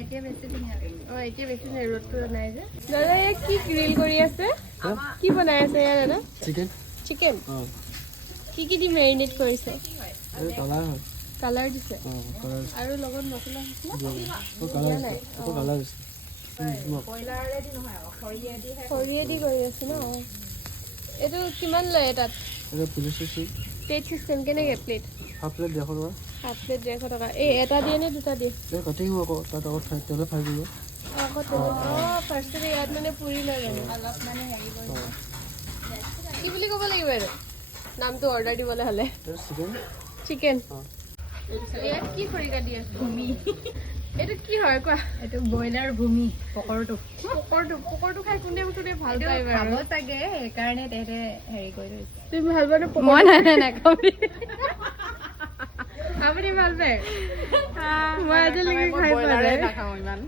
এতিয়া বেছি ধুনীয়া এতিয়া বেছি নাই ৰ'দটো নাই যে দাদা কি গ্ৰিল কৰি আছে কি বনাই আছে ইয়াৰ দাদা চিকেন কি কি দি মেৰিনেট কৰিছে কালাৰ দিছে আৰু লগত মছলা খৰিয়ে দি কৰি আছে ন এইটো কিমান লয় তাত প্লেট চিষ্টেম কেনেকৈ প্লেট হাফ প্লেট 150 টকা হাফ প্লেট 150 টকা এই এটা দিয়ে নে দুটা দিয়ে কাটি দিব আকৌ তাত আকৌ তেলে ফ্ৰাই দিব ফাৰ্ষ্টতে ইয়াত মানে পুৰি লয় অলপ মানে হেৰি কৰিব কি বুলি ক'ব লাগিব আৰু নামটো অৰ্ডাৰ দিবলৈ হ'লে চিকেন ইয়াত কি খৰিকা দি আছে ভূমি এইটো কি হয় কোৱা এইটো ব্ৰইলাৰ ভূমি পকৰটো খাই কোনে ভাল পায় বাৰু খাব চাগে সেইকাৰণে তেহেঁতে হেৰি কৰি লৈছে তুমি ভাল পোৱা মই নাখাওঁ আপুনি ভাল পায় মই আজিলৈকে খাই পোৱা নাই নাখাওঁ ইমান